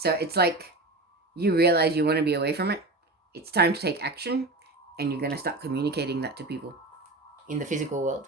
So it's like you realize you want to be away from it. It's time to take action, and you're going to start communicating that to people in the physical world.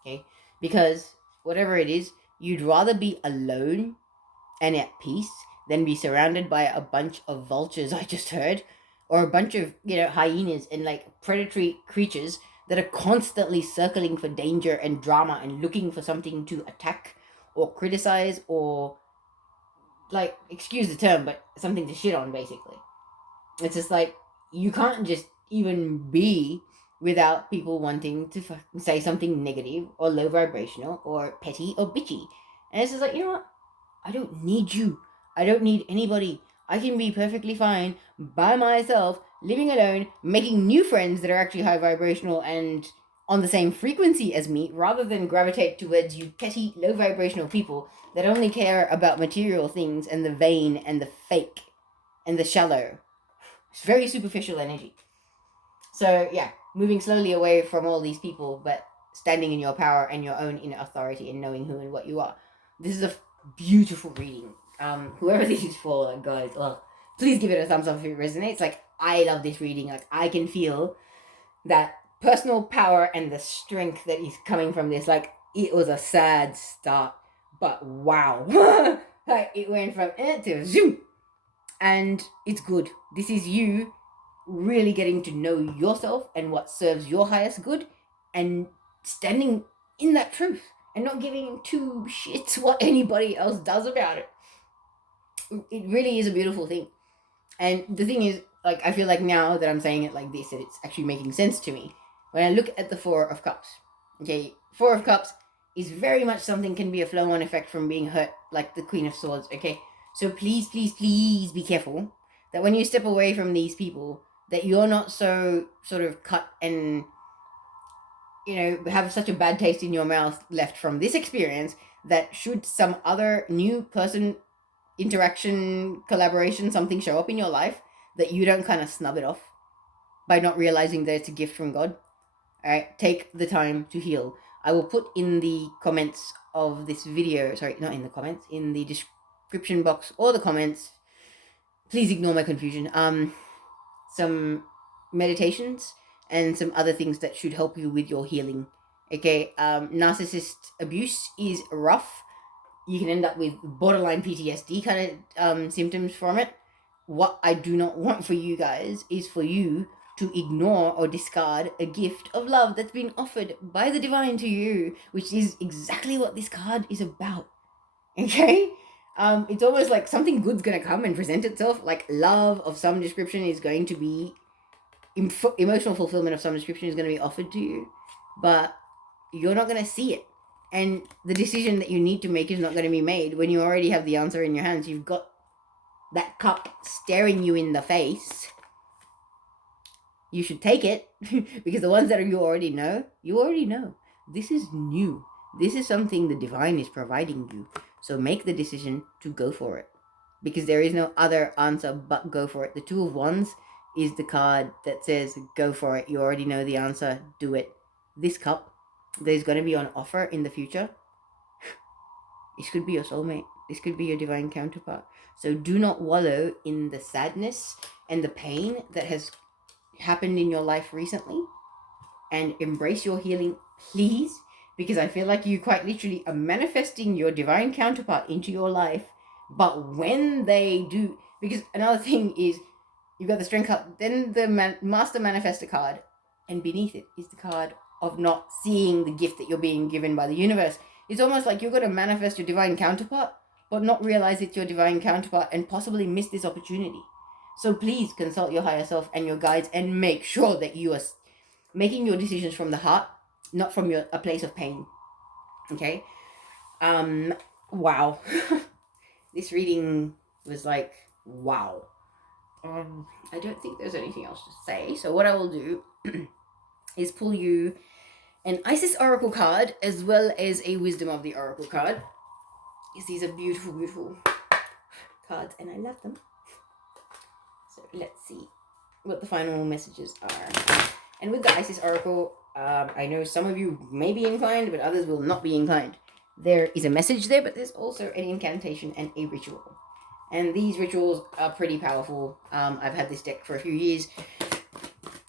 Okay? Because whatever it is, you'd rather be alone and at peace than be surrounded by a bunch of vultures, I just heard, or a bunch of, hyenas and like predatory creatures that are constantly circling for danger and drama and looking for something to attack or criticize or, like, excuse the term, but something to shit on, basically. It's just like, you can't just even be without people wanting to say something negative or low vibrational or petty or bitchy. And it's just like, you know what? I don't need you. I don't need anybody. I can be perfectly fine by myself, living alone, making new friends that are actually high vibrational and on the same frequency as me, rather than gravitate towards you petty, low vibrational people that only care about material things and the vain and the fake and the shallow. It's very superficial energy. So, yeah, moving slowly away from all these people, but standing in your power and your own inner authority and knowing who and what you are. This is a beautiful reading. Whoever this is for, guys, please give it a thumbs up if it resonates. Like, I love this reading. Like, I can feel that personal power and the strength that is coming from this. Like, it was a sad start, but wow. Like, it went from to zoom. And it's good. This is you really getting to know yourself and what serves your highest good and standing in that truth and not giving two shits what anybody else does about it. It really is a beautiful thing. And the thing is, like, I feel like now that I'm saying it like this, that it's actually making sense to me. When I look at the Four of Cups, okay, Four of Cups is very much something can be a flow-on effect from being hurt, like the Queen of Swords, okay? So please, please, please be careful that when you step away from these people, that you're not so sort of cut and, have such a bad taste in your mouth left from this experience that should some other new person, interaction, collaboration, something show up in your life, that you don't kind of snub it off by not realizing that it's a gift from God. All right, take the time to heal. I will put in the comments of this video, sorry, not in the comments, in the description box or the comments. Please ignore my confusion. Some meditations and some other things that should help you with your healing. Okay, narcissist abuse is rough. You can end up with borderline PTSD kind of symptoms from it. What I do not want for you guys is for you to ignore or discard a gift of love that's been offered by the divine to you, which is exactly what this card is about. Okay? It's almost like something good's gonna come and present itself, like love of some description is going to be, emotional fulfillment of some description is going to be offered to you, but you're not going to see it. And the decision that you need to make is not going to be made when you already have the answer in your hands. You've got that cup staring you in the face. You should take it, because the ones that you already know. This is new. This is something the divine is providing you. So make the decision to go for it, because there is no other answer but go for it. The Two of Wands is the card that says go for it. You already know the answer. Do it. This cup that is going to be on offer in the future, this could be your soulmate. This could be your divine counterpart. So do not wallow in the sadness and the pain that has happened in your life recently, and embrace your healing, please, because I feel like you quite literally are manifesting your divine counterpart into your life. But when they do, because another thing is, you've got the Strength card, then the Master Manifestor card, and beneath it is the card of not seeing the gift that you're being given by the universe. It's almost like you're going to manifest your divine counterpart, but not realize it's your divine counterpart and possibly miss this opportunity. So please consult your higher self and your guides and make sure that you are making your decisions from the heart, not from a place of pain. Okay? Wow. This reading was like, wow. I don't think there's anything else to say. So what I will do is pull you an Isis Oracle card as well as a Wisdom of the Oracle card. Because these are beautiful, beautiful cards and I love them. So let's see what the final messages are. And with the Isis Oracle, I know some of you may be inclined, but others will not be inclined. There is a message there, but there's also an incantation and a ritual. And these rituals are pretty powerful. I've had this deck for a few years.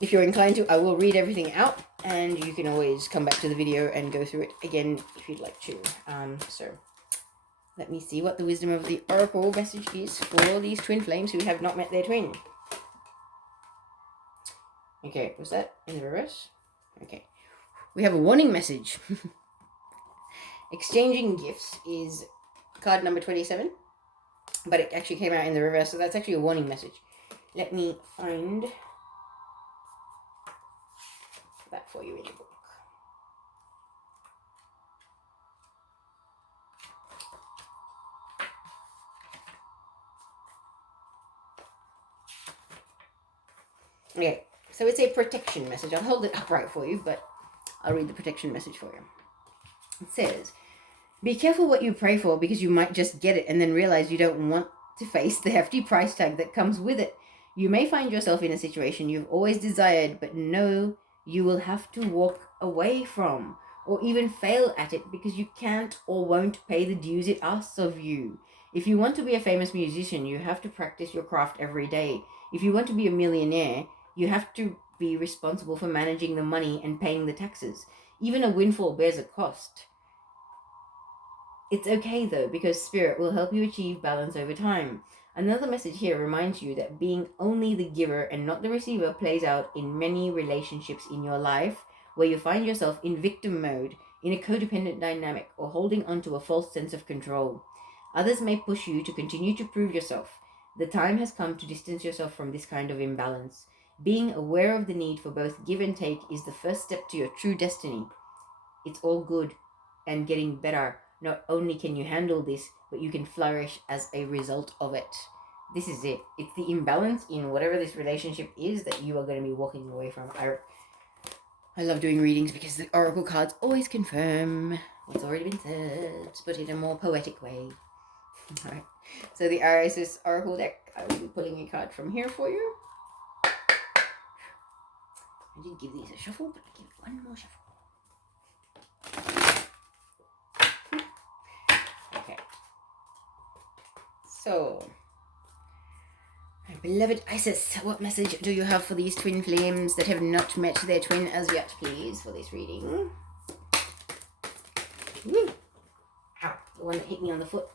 If you're inclined to, I will read everything out, and you can always come back to the video and go through it again if you'd like to. So let me see what the wisdom of the oracle message is for these twin flames who have not met their twin. Okay, was that in the reverse? Okay. We have a warning message. Exchanging gifts is card number 27, but it actually came out in the reverse, so that's actually a warning message. Let me find that for you in the book. Okay, so it's a protection message. I'll hold it upright for you, but I'll read the protection message for you. It says, be careful what you pray for, because you might just get it and then realize you don't want to face the hefty price tag that comes with it. You may find yourself in a situation you've always desired, but know you will have to walk away from, or even fail at it because you can't or won't pay the dues it asks of you. If you want to be a famous musician, you have to practice your craft every day. If you want to be a millionaire, you have to be responsible for managing the money and paying the taxes. Even a windfall bears a cost. It's okay though, because Spirit will help you achieve balance over time. Another message here reminds you that being only the giver and not the receiver plays out in many relationships in your life, where you find yourself in victim mode, in a codependent dynamic, or holding onto a false sense of control. Others may push you to continue to prove yourself. The time has come to distance yourself from this kind of imbalance. Being aware of the need for both give and take is the first step to your true destiny. It's all good and getting better. Not only can you handle this, but you can flourish as a result of it. This is it. It's the imbalance in whatever this relationship is that you are going to be walking away from. I love doing readings because the oracle cards always confirm what's already been said, but in a more poetic way. All right. So the RSS Oracle deck, I will be pulling a card from here for you. I did give these a shuffle, but I'll give it one more shuffle. Okay. So, my beloved Isis, what message do you have for these twin flames that have not met their twin as yet, please, for this reading? Woo. Ow, the one that hit me on the foot.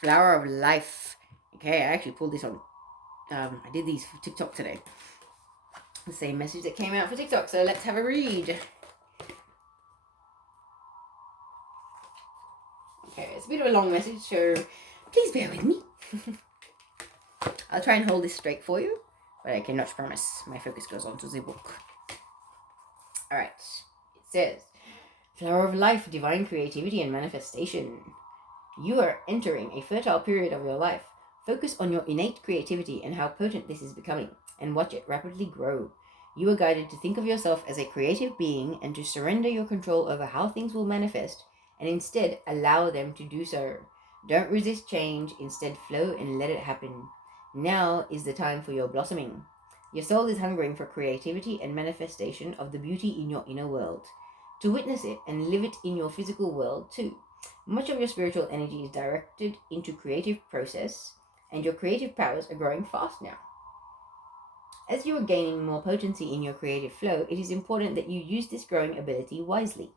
Flower of Life. Okay, I actually pulled this on. I did these for TikTok today. The same message that came out for TikTok. So let's have a read. Okay, it's a bit of a long message, so please bear with me. I'll try and hold this straight for you, but I cannot promise. My focus goes on to the book. Alright, it says, Flower of Life, Divine Creativity and Manifestation. You are entering a fertile period of your life. Focus on your innate creativity and how potent this is becoming, and watch it rapidly grow. You are guided to think of yourself as a creative being and to surrender your control over how things will manifest, and instead allow them to do so. Don't resist change, instead flow and let it happen. Now is the time for your blossoming. Your soul is hungering for creativity and manifestation of the beauty in your inner world. To witness it and live it in your physical world too. Much of your spiritual energy is directed into creative process, and your creative powers are growing fast now. As you are gaining more potency in your creative flow, it is important that you use this growing ability wisely.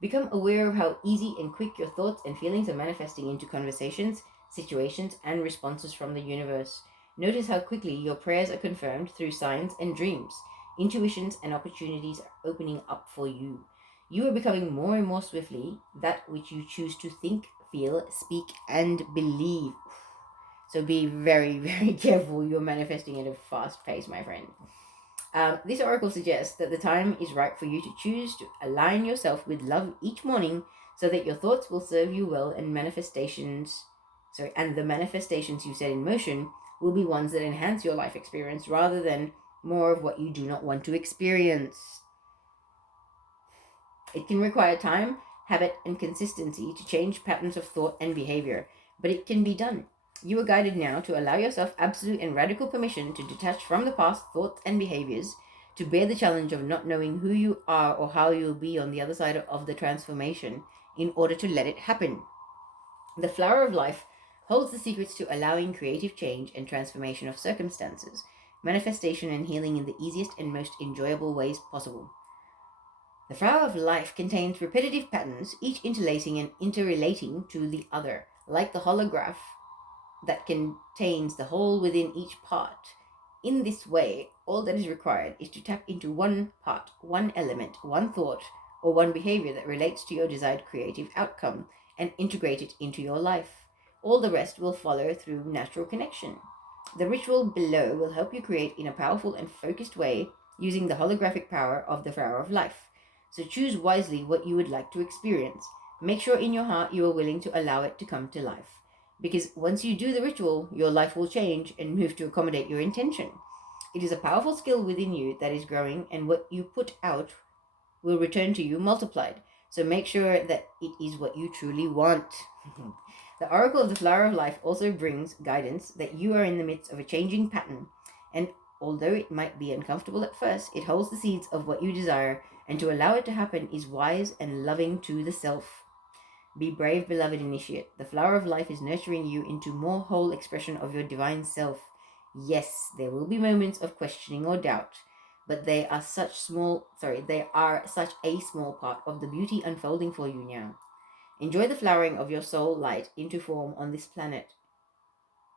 Become aware of how easy and quick your thoughts and feelings are manifesting into conversations, situations, and responses from the universe. Notice how quickly your prayers are confirmed through signs and dreams. Intuitions and opportunities are opening up for you. You are becoming more and more swiftly that which you choose to think, feel, speak, and believe. So be very, very careful. You're manifesting at a fast pace, my friend. This oracle suggests that the time is right for you to choose to align yourself with love each morning so that your thoughts will serve you well, and the manifestations you set in motion will be ones that enhance your life experience rather than more of what you do not want to experience. It can require time, habit, and consistency to change patterns of thought and behavior, but it can be done. You are guided now to allow yourself absolute and radical permission to detach from the past thoughts and behaviors, to bear the challenge of not knowing who you are or how you'll be on the other side of the transformation in order to let it happen. The flower of life holds the secrets to allowing creative change and transformation of circumstances, manifestation and healing in the easiest and most enjoyable ways possible. The flower of life contains repetitive patterns, each interlacing and interrelating to the other, like the holograph that contains the whole within each part. In this way, all that is required is to tap into one part, one element, one thought, or one behavior that relates to your desired creative outcome and integrate it into your life. All the rest will follow through natural connection. The ritual below will help you create in a powerful and focused way using the holographic power of the flower of life. So choose wisely what you would like to experience. Make sure in your heart you are willing to allow it to come to life. Because once you do the ritual, your life will change and move to accommodate your intention. It is a powerful skill within you that is growing, and what you put out will return to you multiplied. So make sure that it is what you truly want. The Oracle of the Flower of Life also brings guidance that you are in the midst of a changing pattern, and although it might be uncomfortable at first, it holds the seeds of what you desire, and to allow it to happen is wise and loving to the self. Be brave, beloved initiate. The flower of life is nurturing you into more whole expression of your divine self. Yes, there will be moments of questioning or doubt, but they are such a small part of the beauty unfolding for you now. Enjoy the flowering of your soul light into form on this planet.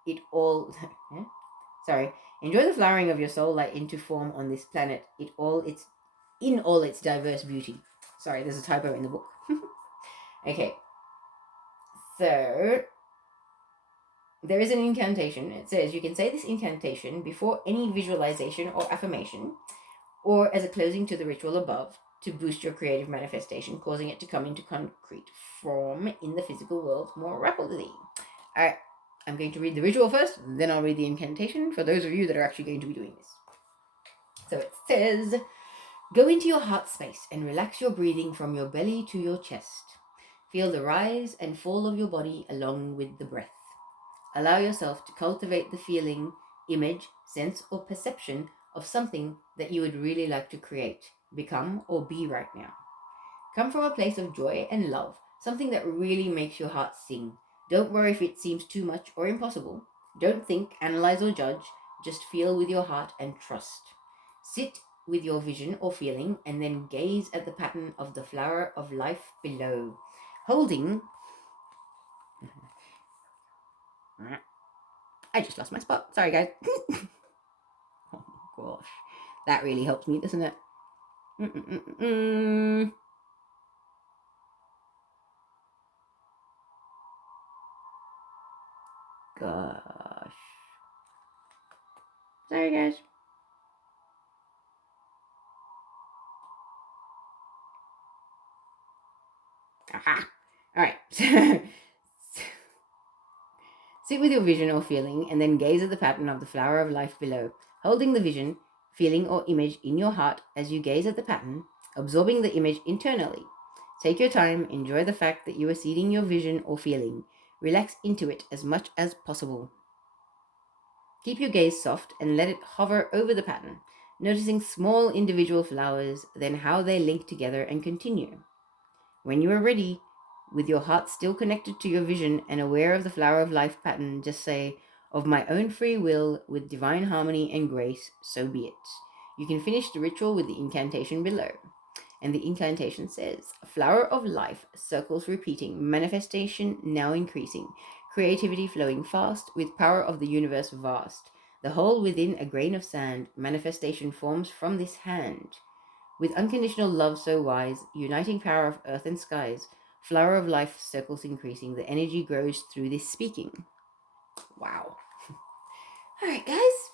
Enjoy the flowering of your soul light into form on this planet. In all its diverse beauty. Sorry, there's a typo in the book. Okay. So, there is an incantation. It says you can say this incantation before any visualization or affirmation, or as a closing to the ritual above, to boost your creative manifestation, causing it to come into concrete form in the physical world more rapidly. Alright, I'm going to read the ritual first, then I'll read the incantation for those of you that are actually going to be doing this. So it says, go into your heart space and relax your breathing from your belly to your chest. Feel the rise and fall of your body along with the breath. Allow yourself to cultivate the feeling, image, sense, or perception of something that you would really like to create, become, or be right now. Come from a place of joy and love, something that really makes your heart sing. Don't worry if it seems too much or impossible. Don't think, analyze, or judge. Just feel with your heart and trust. Sit with your vision or feeling and then gaze at the pattern of the flower of life below. Holding... I just lost my spot. Sorry, guys. Oh, gosh. That really helps me, doesn't it? Gosh. Sorry, guys. Aha. All right. Sit with your vision or feeling and then gaze at the pattern of the flower of life below, holding the vision, feeling, or image in your heart as you gaze at the pattern, absorbing the image internally. Take your time, enjoy the fact that you are seeding your vision or feeling. Relax into it as much as possible. Keep your gaze soft and let it hover over the pattern, noticing small individual flowers, then how they link together and continue. When you are ready, with your heart still connected to your vision and aware of the flower of life pattern, just say, of my own free will, with divine harmony and grace, so be it. You can finish the ritual with the incantation below. And the incantation says, flower of life, circles repeating, manifestation now increasing, creativity flowing fast, with power of the universe vast. The whole within a grain of sand, manifestation forms from this hand. With unconditional love so wise, uniting power of earth and skies, flower of life circles increasing, the energy grows through this speaking. Wow. Alright, guys.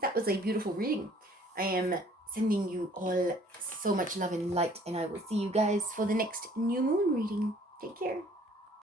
That was a beautiful reading. I am sending you all so much love and light, and I will see you guys for the next new moon reading. Take care.